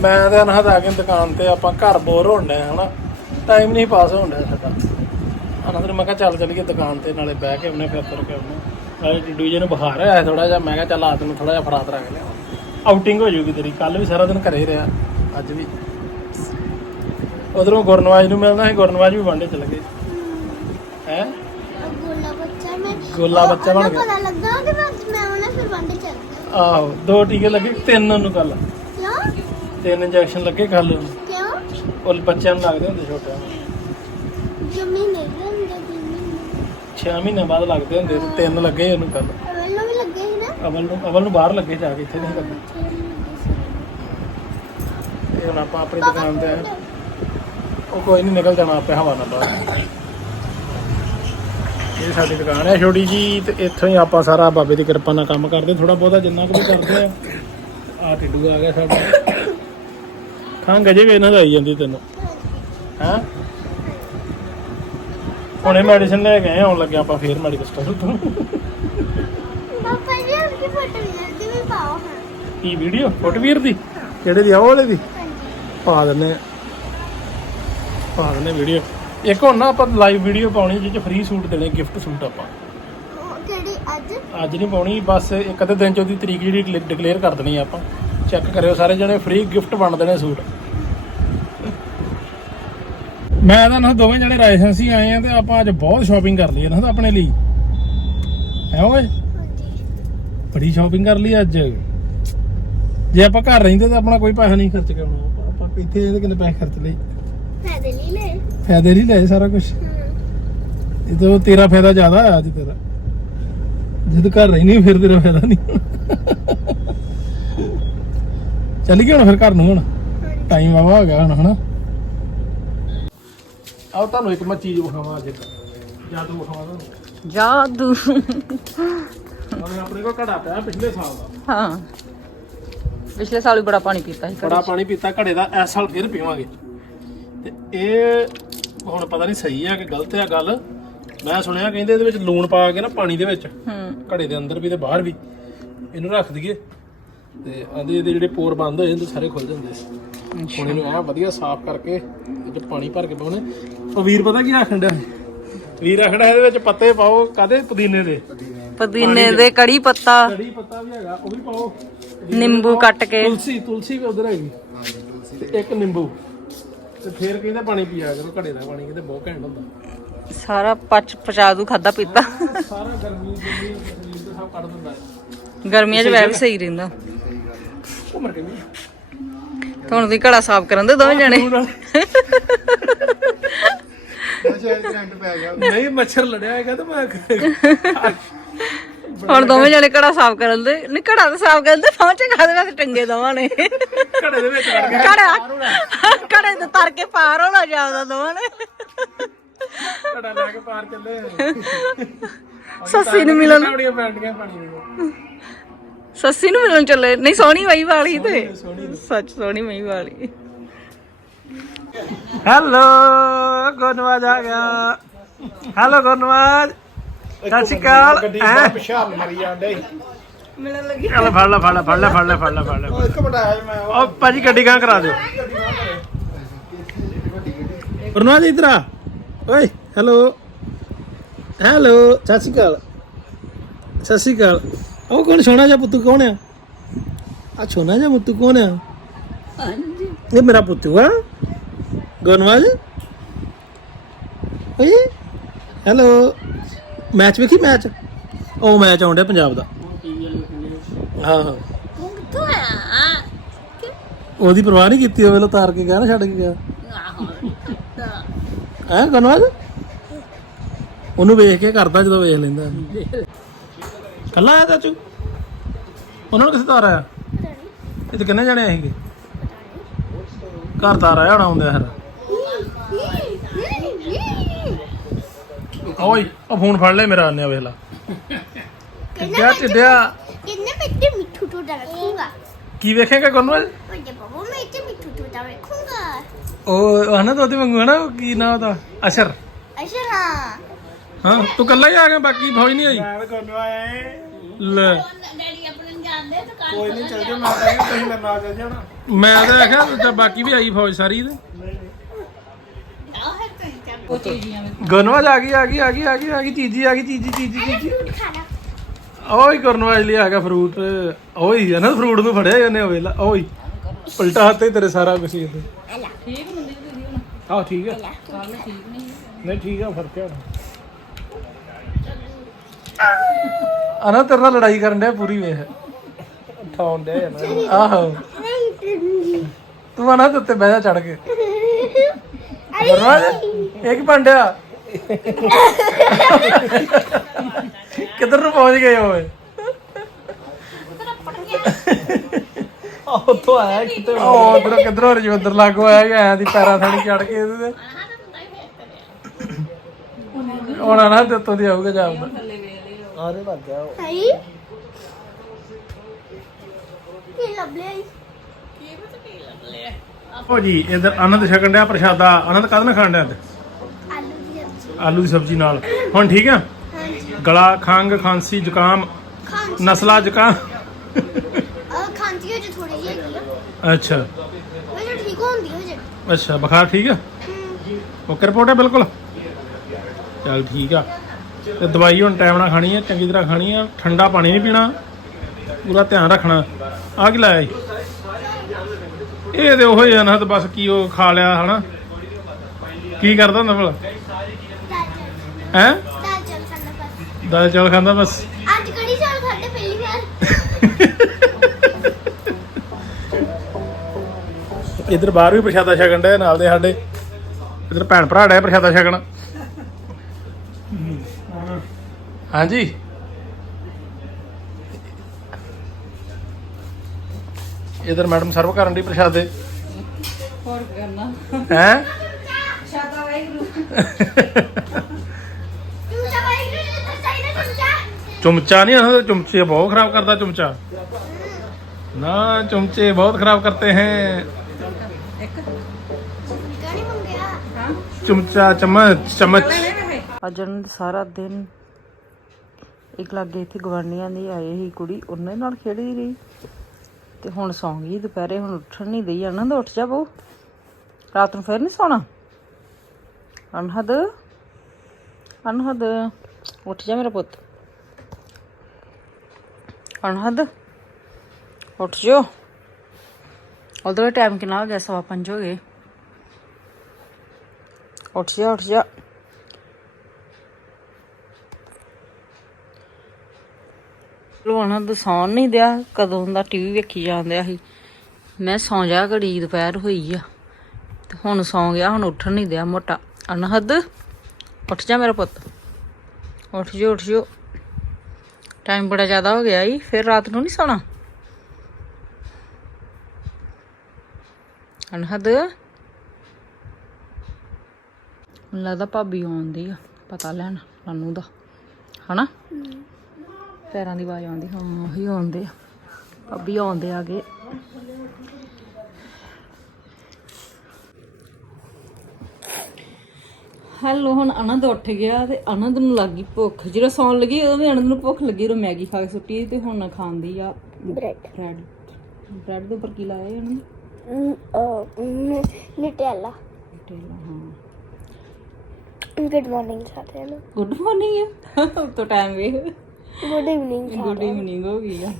ਮੈਂ ਤੇ ਅਨਹਦ ਆ ਕੇ ਦੁਕਾਨ ਤੇ ਆਪਾਂ ਘਰ ਬੋਰ ਹੋਣ ਡਏ ਹਨਾ? ਟਾਈਮ ਨਹੀਂ ਪਾਸ ਹੋਣ ਡਿਆ ਸਾਡਾ। ਅਨਹਦ ਨੂੰ ਮੈਂ ਕਿਹਾ ਚੱਲ ਚੱਲੀਏ ਦੁਕਾਨ ਤੇ ਨਾਲੇ ਬਹਿ ਕੇ ਉਹਨੇ ਫਿਰ ਤੁਰ ਕੇ ਉਹਨੇ। ਨਾਲੇ ਟਿੱਡੂ ਜੀ ਨੂੰ ਬੁਖਾਰ ਆਇਆ ਥੋੜਾ ਜਿਹਾ ਮੈਂ ਕਿਹਾ ਚੱਲ ਆਤ ਨੂੰ ਥੋੜਾ ਜਿਹਾ ਫਰਾਤ ਰੱਖ ਲਿਆ ਆਊਟਿੰਗ ਹੋ ਜੂਗੀ ਤੇਰੀ ਕੱਲ ਵੀ ਸਾਰਾ ਦਿਨ ਘਰੇ ਰਿਹਾ ਅੱਜ ਵੀ। ਉਧਰੋਂ ਗੁਰਨਵਾਜ ਨੂੰ ਮਿਲਣਾ ਸੀ ਗੁਰਨਵਾਜ ਵੀ ਵਾਂਡੇ ਚਲੇ ਗਏ। ਹੈ? ਗੋਲਾ ਬੱਚਾ ਮੈਂ ਗੋਲਾ ਬੱਚਾ ਬਣ ਗਿਆ। ਪਤਾ ਲੱਗਾ ਕਿ ਮੈਂ ਉਹਨੇ ਫਿਰ ਵੰਡੇ ਚੱਲ ਆਹੋ ਦੋ ਟੀਕੇ ਲੱਗੇ ਤਿੰਨ ਉਹਨੂੰ ਕੱਲ ਤਿੰਨ ਇੰਜੈਕਸ਼ਨ ਲੱਗੇ ਕੱਲ ਕਿਉਂ? ਉਹ ਬੱਚਿਆਂ ਨੂੰ ਲੱਗਦੇ ਹੁੰਦੇ ਛੋਟਿਆਂ ਨੂੰ ਜਮੀ ਨਹੀਂ ਰਹਿੰਦਾ ਦਿਨ 6 ਮਹੀਨੇ। ਬਾਅਦ ਲੱਗਦੇ ਹੁੰਦੇ ਤੇ ਤਿੰਨ ਲੱਗੇ ਉਹਨੂੰ ਕੱਲ ਮੈਨੂੰ ਵੀ ਲੱਗੇ ਸੀ ਨਾ? ਅਵਲ ਨੂੰ ਅਵਲ ਨੂੰ ਬਾਹਰ ਲੱਗੇ ਜਾ ਕੇ ਇੱਥੇ ਨਹੀਂ ਲੱਗੇ। ਤੇ ਹੁਣ ਆਪਾਂ ਆਪਣੀ ਦੁਕਾਨ ਤੇ ਆਏ ਉਹ ਕੋਈ ਨਹੀਂ ਨਿਕਲ ਜਾਣਾ ਆਪੇ ਹਵਾ ਨਾਲ ਬਾਹਰ। ਇਹ ਸਾਡੀ ਦੁਕਾਨ ਹੈ ਛੋਟੀ ਜੀ ਤੇ ਇੱਥੋਂ ਹੀ ਆਪਾਂ ਸਾਰਾ ਬਾਬੇ ਦੀ ਕਿਰਪਾ ਨਾਲ ਕੰਮ ਕਰਦੇ ਥੋੜਾ ਬਹੁਤਾ ਜਿੰਨਾ ਕੁ ਵੀ ਕਰਦੇ ਆ। ਆ ਟਿੱਡੂ ਆ ਗਿਆ ਸਾਡਾ। ਖੰਗ ਅਜੇ ਵੀ ਇਹਨਾਂ ਦਾ ਆਈ ਜਾਂਦੀ ਤੈਨੂੰ। ਹਾਂ? ਹੁਣੇ ਮੈਡੀਸਿਨ ਲੈ ਕੇ ਆਏ ਆਉਣ ਲੱਗੇ ਆਪਾਂ ਫੇਰ ਮੈਡੀਕਲ ਸਟੋਰ ਤੋਂ ਪਾਪਾ ਜੀ ਆਪਕੀ ਫੋਟੋ ਜਲਦੀ ਵੀ ਪਾਓ ਹਾਂ। ਕੀ ਵੀਡੀਓ ਫੁੱਟਵੀਰ ਦੀ? ਕਿਹੜੇ ਦੀ ਆ ਉਹ ਵਾਲੇ ਦੀ? ਪਾ ਦਿੰਨੇ ਆ। ਪਾ ਦਿੰਨੇ ਵੀਡੀਓ ਇੱਕ ਹੁਣ ਨਾ ਆਪਾਂ ਲਾਈਵ ਵੀਡੀਓ ਪਾਉਣੀ ਜਿਹ ਚ ਫ੍ਰੀ ਸੂਟ ਦੇਣੇ ਗਿਫਟ ਸੂਟ ਆਪਾਂ। ਕਿਹੜੀ ਅੱਜ? ਅੱਜ ਨਹੀਂ ਪਾਉਣੀ ਬਸ ਇੱਕ ਅੱਧੇ ਦਿਨ ਚ ਉਹਦੀ ਤਰੀਕ ਜਿਹੜੀ ਡਿਕਲੇਅਰ ਕਰ ਦੇਣੀ ਆ ਆਪਾਂ। ਚੈੱਕ ਕਰਿਓ ਸਾਰੇ ਜਣੇ ਫ੍ਰੀ ਗਿਫਟ ਵੰਡ ਦੇਣੇ ਸੂਟ। ਮੈਂ ਤਾਂ ਨਾ ਦੋਵੇਂ ਜਣੇ ਰਾਜਸਥਾਨੀ ਆਏ ਆ ਤੇ ਆਪਾਂ ਅੱਜ ਬਹੁਤ ਸ਼ਾਪਿੰਗ ਕਰ ਲਈ ਹੈ ਨਾ ਤਾਂ ਆਪਣੇ ਲਈ। ਹੈ ਓਏ? ਬੜੀ ਸ਼ਾਪਿੰਗ ਕਰ ਲਈ ਅੱਜ। ਜੇ ਆਪਾਂ ਘਰ ਰਹਿੰਦੇ ਤਾਂ ਆਪਣਾ ਕੋਈ ਪੈਸਾ ਨਹੀਂ ਖਰਚ ਕਰਨਾ ਆਪਾਂ- ਆਪਾਂ ਇੱਥੇ ਇਹਦੇ ਕਿੰਨੇ ਪੈਸੇ ਖਰਚ ਲਏ? ਫਾਇਦੇ ਲਈ ਲੈ ਫਾਇਦੇ ਨਹੀਂ ਲਏ ਸਾਰਾ ਕੁਝ ਹਾਂ। ਇਹ ਤਾਂ ਤੇਰਾ ਫਾਇਦਾ ਜ਼ਿਆਦਾ ਆ ਅੱਜ ਤੇਰਾ। ਜਦ ਘਰ ਰਹਿਣੀ ਫਿਰ ਤੇਰਾ ਫਾਇਦਾ ਨਹੀਂ। ਚੱਲ ਗਏ ਹੁਣ ਫਿਰ ਘਰ ਨੂੰ ਹੁਣ। ਟਾਈਮ ਵਾਵਾ ਹੋ ਗਿਆ ਹੁਣ ਹਨਾ? ਆਓ ਤੁਹਾਨੂੰ ਇੱਕ ਮੈਂ ਚੀਜ਼ ਵਿਖਾਵਾਂ ਅੱਜ। ਜਾਦੂ ਵਿਖਾਵਾਂ ਤੁਹਾਨੂੰ। ਜਾਦੂ। ਉਹਨੇ ਆਪਣੇ ਕੋਲ ਘੜਾ ਪਿਆ ਪਿਛਲੇ ਸਾਲ ਦਾ। ਹਾਂ। ਪਿਛਲੇ ਸਾਲ ਵੀ ਬੜਾ ਪਾਣੀ ਪੀਤਾ ਸੀ ਬੜਾ ਪਾਣੀ ਪੀਤਾ ਘੜੇ ਦਾ ਇਸ ਸਾਲ ਫਿਰ ਪੀਵਾਂਗੇ। ਤੇ ਇਹ ਹੁਣ ਪਤਾ ਨਹੀਂ ਸਹੀ ਆ ਕਿ ਗਲਤ ਆ ਗੱਲ। ਮੈਂ ਸੁਣਿਆ ਕਹਿੰਦੇ ਇਹਦੇ ਵਿੱਚ ਲੂਣ ਪਾ ਕੇ ਨਾ ਪਾਣੀ ਦੇ ਵਿੱਚ। ਹੂੰ। ਘੜੇ ਦੇ ਅੰਦਰ ਵੀ ਤੇ ਬਾਹਰ ਵੀ। ਇਹਨੂੰ ਰੱਖ ਦਈਏ। ਤੇ ਆਂਦੇ ਇਹਦੇ ਜਿਹੜੇ ਪੋਰ ਬੰਦ ਹੋ ਜਾਂਦੇ ਸਾਰੇ ਖੁੱਲ ਜਾਂਦੇ ਹੁਣ ਇਹਨੂੰ ਐ ਵਧੀਆ ਸਾਫ਼ ਕਰਕੇ 'ਚ ਪਾਣੀ ਭਰ ਕੇ ਪਾਉਣੇ। ਉਹ ਵੀਰ ਪਤਾ ਕੀ ਆਖਣ ਡਿਆ? ਵੀਰ ਆਖੜਾ ਇਹਦੇ ਵਿੱਚ ਪੱਤੇ ਪਾਓ ਕਾਦੇ ਪੁਦੀਨੇ ਦੇ। ਪੁਦੀਨੇ ਦੇ ਕੜੀ ਪੱਤਾ। ਕੜੀ ਪੱਤਾ ਵੀ ਹੈਗਾ ਉਹ ਵੀ ਪਾਓ। ਨਿੰਬੂ ਕੱਟ ਕੇ। ਤੁਲਸੀ ਤੁਲਸੀ ਵੀ ਉਧਰ ਹੈਗੀ। ਤੇ ਇੱਕ ਨਿੰਬੂ। ਤੇ ਫੇਰ ਕਹਿੰਦਾ ਪਾਣੀ ਪੀਆ ਕਰੋ ਘੜੇ ਦਾ ਪਾਣੀ ਕਹਿੰਦੇ ਬਹੁਤ ਘੈਂਟ ਹੁੰਦਾ। ਸਾਰਾ ਪਚ ਪਚਾ ਦੂ ਖਾਦਾ ਪੀਤਾ। ਸਾਰਾ ਗਰਮੀ ਤੋਂ ਸਭ ਕੱਢ ਦਿੰਦਾ। ਗਰਮੀਆਂ 'ਚ ਵੈਸੇ ਸਹੀ ਰਹਿੰਦਾ। ਤੁਹਾਨੂੰ ਦੀ ਘੜਾ ਸਾਫ਼ ਕਰਨ ਦੇ ਦੋਵੇਂ ਜਣੇ। ਨਹੀਂ ਮੱਛਰ ਲੜਿਆ ਹੈਗਾ ਤਾਂ ਮੈਂ ਹੁਣ ਦੋਵੇਂ ਜਣੇ ਘੜਾ ਸਾਫ਼ ਕਰਨ ਦੇ। ਨਹੀਂ ਘੜਾ ਤਾਂ ਸਾਫ਼ ਕਰਨ ਦੇ ਪਹੁੰਚੇ ਖਾਦੇ ਵਾਸਤੇ ਟੰਗੇ ਦੋਵਾਂ ਨੇ? ਘੜੇ ਦੇ ਵਿੱਚ ਵੜ ਗਿਆ ਘੜਾ ਘੜੇ ਤੇ ਤਰ ਕੇ ਪਾਰ ਹੋਣਾ ਜਾਵਦਾ ਦੋਵਾਂ ਨੇ। ਘੜਾ ਲੈ ਕੇ ਪਾਰ ਚੱਲੇ। ਸੱਸੀ ਨੂੰ ਮਿਲਣ। ਆਪਣੀਆਂ ਪੈਂਟੀਆਂ ਪਾਣੀ ਨੂੰ ਸੱਸੀ ਨੂੰ ਮਿਲਣ ਚੱਲੇ। ਨਹੀਂ ਸੋਹਣੀ ਮਈ ਵਾਲੀ ਤੇ। ਸੱਚ ਸੋਹਣੀ ਮਈ ਵਾਲੀ। ਹੈਲੋ ਗੁਰਨਵਾਜ ਆ ਗਿਆ। ਹੈਲੋ ਗੁਰਨਵਾਜ। ਸਤਿ ਸ਼੍ਰੀ ਅਕਾਲ। ਹੈਂ? ਪਿਸ਼ਾਬ ਮਰੀ ਜਾਂਦੇ ਮਿਲਣ ਲੱਗੀ। ਚੱਲ ਫੜ ਲੈ ਫੜ ਲੈ ਫੜ ਲੈ ਫੜ ਲੈ ਫੜ ਲੈ ਫੜ ਲੈ। ਇੱਕ ਬਟਾਇਆ ਮੈਂ। ਉਹ ਭਾਜੀ ਗੱਡੀ ਗਾਂ ਕਰਾ ਦਿਓ। ਗੁਰਨਵਾਜ ਇਧਰ ਆ। ਓਏ ਹੈਲੋ। ਹੈਲੋ ਸਤਿ ਸ਼੍ਰੀ ਅਕਾਲ। ਸਤਿ ਸ਼੍ਰੀ ਅਕਾਲ। ਉਹ ਕੌਣ ਸੋਹਣਾ ਜਿਹਾ ਪੁੱਤੂ ਕੌਣ ਆ? ਆ ਸੋਹਣਾ ਜਿਹਾ ਮੁੱਤੂ ਕੌਣ ਆ? ਹਾਂਜੀ। ਇਹ ਮੇਰਾ ਪੁੱਤੂ ਆ। ਗੁਰਨਵਾਜ ਓਏ ਹੈਲੋ ਮੈਚ ਵੇਖੀ ਮੈਚ? ਉਹ ਮੈਚ ਆਉਂਦਾ ਪੰਜਾਬ ਦਾ। ਹਾਂ ਹਾਂ। ਕਿੱਥੋਂ ਆ ਉਹਦੀ ਪਰਵਾਹ ਨਹੀਂ ਕੀਤੀ ਉਹ ਵੇਲੇ ਤਾਰ ਕੇ ਗਿਆ ਨਾ ਛੱਡ ਕੇ ਗਿਆ ਹੈ ਗੁਰਨਵਾਜ ਉਹਨੂੰ ਵੇਖ ਕੇ ਕਰਦਾ ਜਦੋਂ ਵੇਖ ਲੈਂਦਾ। ਕੱਲਾ ਆਇਆ ਚਾਚੂ? ਉਹਨਾਂ ਨੂੰ ਕਿੱਥੇ ਤਾਰਿਆ ਇਹ ਤੇ ਕਿੰਨੇ ਜਣੇ ਆਏ ਸੀਗੇ? ਘਰ ਤਾਰ ਆਇਆ ਹੋਣਾ ਹੁੰਦੇ ਹਰ ਓਏ ਉਹ ਫੋਨ ਫੜ ਲੈ ਮੇਰਾ ਆਨਿਆ ਵੇਖ ਲਾ। ਟਿੱਡਿਆ ਕਿੰਨੇ ਮਿੱਟੀ ਮਿੱਠੂ ਟੋਟਾ ਰੱਖੂਗਾ? ਕੀ ਵੇਖੇਗਾ ਗੁਰਨਵਾਜ ਵੱਡੇ ਬਾਬੂ ਮੈਂ ਇੱਥੇ ਮਿੱਠੂ ਟੋਟਾ ਰੱਖੂਗਾ ਉਹ ਹਨਾ ਦੋਦੀ ਵਾਂਗੂ ਹਨਾ ਉਹ ਕੀ ਨਾਂ ਉਹਦਾ? ਅਸ਼ਰ। ਅੱਛਾ ਹਾਂ। ਹਾਂ ਤੂੰ ਕੱਲਾ ਹੀ ਆ ਗਿਆ ਬਾਕੀ ਫੌਜ ਨਹੀਂ ਆਈ? ਮੈਂ ਕਰਨ ਆਇਆ ਲੈ। ਡੈਡੀ ਆਪਣੇ ਨੂੰ ਜਾਣਦੇ ਕੋਈ ਨਹੀਂ ਚੱਲ ਜਾ ਮੈਂ ਤਾਂ ਕਹਿੰਦਾ ਤੁਸੀਂ ਮੇਰੇ ਨਾਲ ਚੱਲ ਜਾਣਾ। ਮੈਂ ਤਾਂ ਆਖਿਆ ਤੇ ਬਾਕੀ ਵੀ ਆਈ ਫੌਜ ਸਾਰੀ ਤੇ। ਗੁਰਨਵਾਜ ਆ ਗਈ ਆ ਗਈ ਆ ਗਈ ਆ ਗਈ ਆ ਗਈ ਚੀਜੀ ਆ ਗਈ ਚੀਜੀ ਚੀਜੀ ਚੀਜੀ ਖਾਣਾ ਓਏ ਗੁਰਨਵਾਜ ਲਈ ਆ ਗਿਆ ਫਰੂਟ ਓਏ ਹੈ ਨਾ ਫਰੂਟ ਨੂੰ ਫੜਿਆ ਇਹਨੇ ਵੇਲਾ ਓਏ। ਉਲਟਾ ਹੱਥੇ ਤੇਰੇ ਸਾਰਾ ਕੁਝ ਇਹਦੇ ਠੀਕ ਹੁੰਦੀ ਹੁਣ। ਠੀਕ ਹੈ ਕੱਲ ਠੀਕ ਨਹੀਂ ਨਹੀਂ ਠੀਕ ਆ ਫ਼ਰਕ ਹੈ ਅਨਾ ਤੇਰੇ ਨਾਲ ਲੜਾਈ ਕਰਨ ਡਿਆ ਪੂਰੀ ਵੇਖ। ਠਾਉਣ ਡਿਆ ਆਹੋ। ਤੂੰ ਆਣਾ ਤੇ ਉੱਤੇ ਬਹਿ ਜਾ ਚੜ ਕੇ। ਗੁਰਨਵਾਜ ਇਹ ਕੀ ਪੰਡਿਆ ਕਿੱਧਰ ਨੂੰ ਪਹੁੰਚ ਗਏ ਓਏ? ਆਹ ਉੱਥੋਂ ਆਇਆ ਕਿਤੇ ਉਹ ਉਧਰ ਕਿੱਧਰੋਂ ਰਜਵੰਦਰ ਲਾਗੋ ਆਇਆ ਗਿਆ ਐਂ ਦੀ ਪੈਰਾਂ ਥੜੀ ਚੜ ਕੇ ਇਹਦੇ ਤੇ। ਹੁਣ ਆਣਾ ਤੇ ਉੱਤੋਂ ਦੀ ਆਊਗਾ ਜਾਪਦਾ। ਆਰੇ ਲੱਗ ਗਿਆ ਉਹ। ਹਾਈ ਕੀ ਲੱਭ ਲਿਆ ਉਹ ਜੀ ਇਧਰ ਆਨੰਦ ਛਕਣ ਡਿਆ ਪ੍ਰਸ਼ਾਦਾ। ਆਨੰਦ ਕਦ ਨਾਲ ਖਾਣ ਡਿਆ ਤੇ? ਆਲੂ ਦੀ ਸਬਜ਼ੀ। ਆਲੂ ਦੀ ਸਬਜ਼ੀ ਨਾਲ। ਹੁਣ ਠੀਕ ਆ? ਹਾਂਜੀ। ਗਲਾ ਖੰਗ ਖਾਂਸੀ ਜ਼ੁਕਾਮ ਨਸਲਾ ਜ਼ੁਕਾਮ। ਅਹ ਖਾਂਸੀ ਹੋ ਜੇ ਥੋੜੀ ਜਿਹੀ ਹੈਗੀ ਆ। ਅੱਛਾ। ਵੈਸੇ ਠੀਕ ਹੁੰਦੀ ਹੋ ਜੇ ਅੱਛਾ ਬੁਖਾਰ ਠੀਕ ਆ? ਓਕੇ ਰਿਪੋਰਟ ਹੈ ਬਿਲਕੁਲ। ਚਲ ਠੀਕ ਆ। ਤੇ ਦਵਾਈ ਹੁਣ ਟਾਈਮ ਨਾਲ ਖਾਣੀ ਹੈ ਚੰਗੀ ਤਰ੍ਹਾਂ ਖਾਣੀ ਆ ਠੰਡਾ ਪਾਣੀ ਨਹੀਂ ਪੀਣਾ ਪੂਰਾ ਧਿਆਨ ਰੱਖਣਾ। ਆ ਕੀ ਲਾਇਆ ਜੀ ਇਹ ਤੇ ਉਹ ਹੀ ਨਾ ਤੇ ਬਸ ਕੀ ਉਹ ਖਾ ਲਿਆ ਹਨਾ? ਕੀ ਕਰਦਾ ਹੁੰਦਾ ਭਲਾ? ਹੈ? ਦਾਲ ਚੌਲ ਖਾਂਦਾ ਬਸ? ਅੱਜ ਕੜੀ ਚਾਲ ਖਾਦੇ ਪਹਿਲੀ ਵਾਰ? ਇਧਰ ਬਾਹਰ ਵੀ ਪ੍ਰਸ਼ਾਦਾ ਛਕਣ ਦੇ ਨਾਲ ਦੇ ਸਾਡੇ। ਇਧਰ ਭੈਣ ਭਰਾ ਡੇ ਪ੍ਰਸ਼ਾਦਾ ਛਕਣ। ਹਾਂਜੀ। ਇਧਰ ਮੈਡਮ ਸਰਵ ਕਰਨ ਦੀ ਪ੍ਰਸ਼ਾਦੇ ਹੋਰ ਕੀ ਕਰਨਾ? ਹੈ? ਸ਼ਾਦਾ ਵਾਹਿਗੁਰੂ। ਚੂਚਾ ਬਾਈ ਨੂੰ ਚਾਹੀਦਾ ਚੂਚਾ ਚਮਚਾ। ਨਹੀਂ ਉਹਨਾਂ ਦੇ ਚਮਚੇ ਬਹੁਤ ਖਰਾਬ ਕਰਦਾ ਚਮਚਾ। ਨਾ ਚਮਚੇ ਬਹੁਤ ਖਰਾਬ ਕਰਤੇ ਹੈ। ਇੱਕ। ਗਾਣੀ ਮੰਗਿਆ। ਹਾਂ। ਚਮਚਾ ਚਮਚ ਚਮਚ। ਅੱਜ ਉਹਨਾਂ ਨੇ ਸਾਰਾ ਦਿਨ ਇੱਕ ਲੱਗੇ ਇੱਥੇ ਗਵਾਂਡੀਆਂ ਦੀ ਆਏ ਸੀ ਕੁੜੀ, ਉਹਨਾਂ ਨਾਲ ਖੇਡਦੀ ਰਹੀ। ਤੇ ਹੁਣ ਸੌਂ ਗਈ ਦੁਪਹਿਰੇ, ਹੁਣ ਉੱਠਣ ਨਹੀਂ ਦਈ। ਆਨੰਦ ਉੱਠ ਜਾ ਬਹੁ। ਰਾਤ ਨੂੰ ਫੇਰ ਨਹੀਂ ਸੌਣਾ? ਅਨਹਦ ਅਨਹਦ, ਉੱਠ ਜਾ ਮੇਰਾ ਪੁੱਤ। ਅਨਹਦ, ਉੱਠ ਜੋ ਉਹਦਾ ਟਾਈਮ ਕਿੰਨਾ ਹੋ ਗਿਆ? ਸਵਾ ਪੰਜ ਹੋ ਗਏ। ਉੱਠ ਜਾ ਉੱਠ ਜਾ। ਲਵਾਣਾ ਤਾਂ ਸੌਣ ਨਹੀਂ ਦਿਆ, ਕਦੋਂ ਦਾ ਟੀਵੀ ਵੇਖੀ ਜਾਂਦਿਆ ਸੀ। ਮੈਂ ਸੌਂ ਜਾ ਘੜੀ ਦੁਪਹਿਰ ਹੋਈ ਆ, ਤੇ ਹੁਣ ਸੌਂ ਗਿਆ, ਹੁਣ ਉੱਠਣ ਨਹੀਂ ਦਿਆ ਮੋਟਾ। ਅਨਹਦ, ਉੱਠ ਜਾ ਮੇਰਾ ਪੁੱਤ। ਉੱਠ ਜੋ ਉੱਠ ਜੋ ਟਾਈਮ ਬੜਾ ਜ਼ਿਆਦਾ ਹੋ ਗਿਆ ਈ, ਫਿਰ ਰਾਤ ਨੂੰ ਨਹੀਂ ਸੌਣਾ? ਅਨਹਦ। ਮੈਨੂੰ ਲੱਗਦਾ ਭਾਬੀ ਆਉਂਦੀ ਆ, ਪਤਾ ਲੈਣ, ਨਾਨੂ ਦਾ। ਹਨਾ? ਪੈਰਾਂ ਦੀ ਆਵਾਜ਼ ਆਉਂਦੀ ਹਾਂ ਉਹੀ ਆਉਂਦੇ ਆ। ਭਾਬੀ ਆਉਂਦੇ ਆਗੇ ਹੈਲੋ ਹੁਣ ਆਨੰਦ ਉੱਠ ਗਿਆ ਤੇ ਆਨੰਦ ਨੂੰ ਲੱਗੀ ਭੁੱਖ। ਜਦੋਂ ਸੌਣ ਲੱਗੀ ਉਦੋਂ ਵੀ ਆਨੰਦ ਨੂੰ ਭੁੱਖ ਲੱਗੀ ਉਹ ਮੈਗੀ ਖਾ ਕੇ ਸੁੱਟੀ ਤੇ ਹੁਣ ਖਾਂਦੀ ਆ ਬ੍ਰੈਡ। ਬ੍ਰੈਡ। ਬ੍ਰੈਡ ਦੇ ਉੱਪਰ ਕੀ ਲਾਇਆ ਆਨੰਦ ਨਿਟੈਲਾ ਟੇਲਾ ਹਾਂ। ਗੁੱਡ ਮਾਰਨਿੰਗ ਸਾਰਿਆਂ ਨੂੰ। ਗੁੱਡ ਮਾਰਨਿੰਗ ਹੈ ਤੋਂ ਟਾਈਮ ਵੇਖ। ਗੁੱਡ ਇਵਨਿੰਗ ਗੁੱਡ ਇਵਨਿੰਗ ਹੋ ਗਈ ਆ।